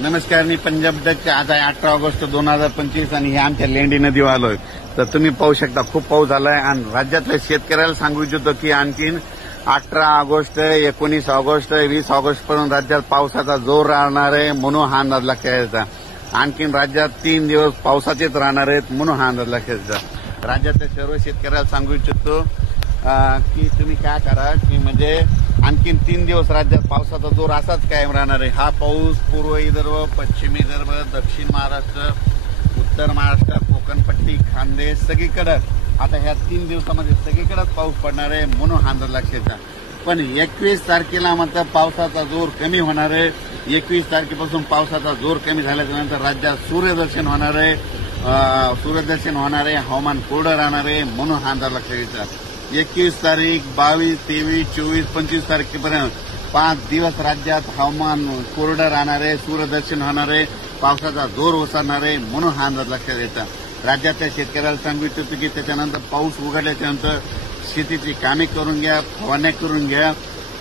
नमस्कार. मी पंजाब डचचे. आज आहे 18 ऑगस्ट 2025 आणि हे आमच्या लेंडी नदीवर आलोय. तर तुम्ही पाहू शकता खूप पाऊस झालाय आणि राज्यातल्या शेतकऱ्याला सांगू इच्छितो की आणखीन 18 ऑगस्ट 19 ऑगस्ट 20 ऑगस्ट पर्यंत राज्यात पावसाचा जोर राहणार आहे म्हणून हा अंदाज लक्षात घ्यायचा. आणखीन राज्यात 3 दिवस पावसाचेच राहणार आहेत म्हणून हा अंदाज लक्षात घ्यायचा. राज्यातल्या सर्व शेतकऱ्याला सांगू इच्छितो की तुम्ही काय करा की म्हणजे आणखीन 3 दिवस राज्यात पावसाचा जोर असाच कायम राहणार आहे. हा पाऊस पूर्व विदर्भ, पश्चिम विदर्भ, दक्षिण महाराष्ट्र, उत्तर महाराष्ट्र, कोकणपट्टी, खानदेश सगळीकडे आता ह्या 3 दिवसामध्ये सगळीकडेच पाऊस पडणार आहे म्हणून हा अंदाज लक्षात घ्या. पण 21 तारखेला मात्र पावसाचा जोर कमी होणार आहे. 21 तारखेपासून पावसाचा जोर कमी झाल्याच्या नंतर राज्यात सूर्यदर्शन होणार आहे. हवामान कोरडं राहणार आहे म्हणून हा अंदाज लक्षात घ्यायचा. 21 तारीख, 22, 23, 24, 25 तारखेपर्यंत 5 दिवस राज्यात हवामान कोरडं राहणार आहे, सूर्यदर्शन होणार आहे, पावसाचा जोर ओसरणार आहे म्हणून हा अंदाज लक्षात घ्यायचा. राज्यातल्या शेतकऱ्याला सांगू इच्छितो की त्याच्यानंतर पाऊस उघडल्याच्यानंतर शेतीची कामे करून घ्या, फवारण्या करून घ्या,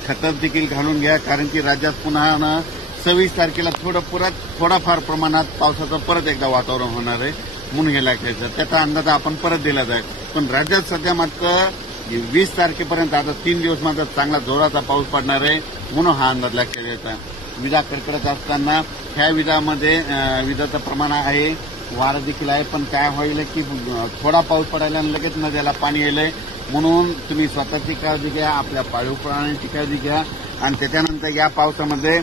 खतं देखील घालून घ्या. कारण की राज्यात पुन्हा 26 तारखेला थोडाफार प्रमाणात पावसाचं परत एकदा वातावरण होणार आहे म्हणून हे लक्षात घ्यायचं. त्याचा अंदाज आपण परत दिला जाईल. पण राज्यात सध्या मात्र 20 तारखेपर्यंत आता 3 दिवस मात्र चांगला जोराचा पाऊस पडणार आहे म्हणून हा अंदाज लक्षात घ्यायचा. विजा कडकडत असताना ह्या विजाचं प्रमाण आहे, वारं देखील आहे. पण काय होईल की थोडा पाऊस पडायला आणि लगेच नद्याला पाणी येलंय म्हणून तुम्ही स्वतःची काळजी घ्या, आपल्या पाळीव प्राण्यांची काळजी घ्या. आणि त्याच्यानंतर या पावसामध्ये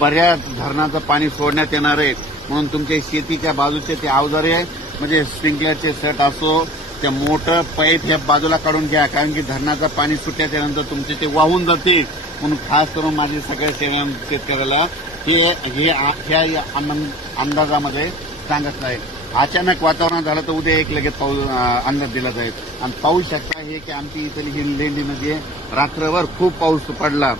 बऱ्याच धरणाचं पाणी सोडण्यात येणार आहे म्हणून तुमच्या शेतीच्या बाजूचे ते अवजारे म्हणजे स्प्रिंकलरचे सेट असो, त्या मोठं पाईप ह्या बाजूला काढून घ्या. कारण की धरणाचं पाणी सुटल्याच्या नंतर तुमचे ते वाहून जाते म्हणून खास करून माझे सगळ्या शेतकऱ्याला ह्या अंदाजामध्ये सांगत आहे. अचानक वातावरण झालं तर उद्या एक लगेच पाऊस अंदाज दिला जाईल. आणि पाहू शकता हे की आमची इथली ही लेंडी नदी आहे, रात्रभर खूप पाऊस पडला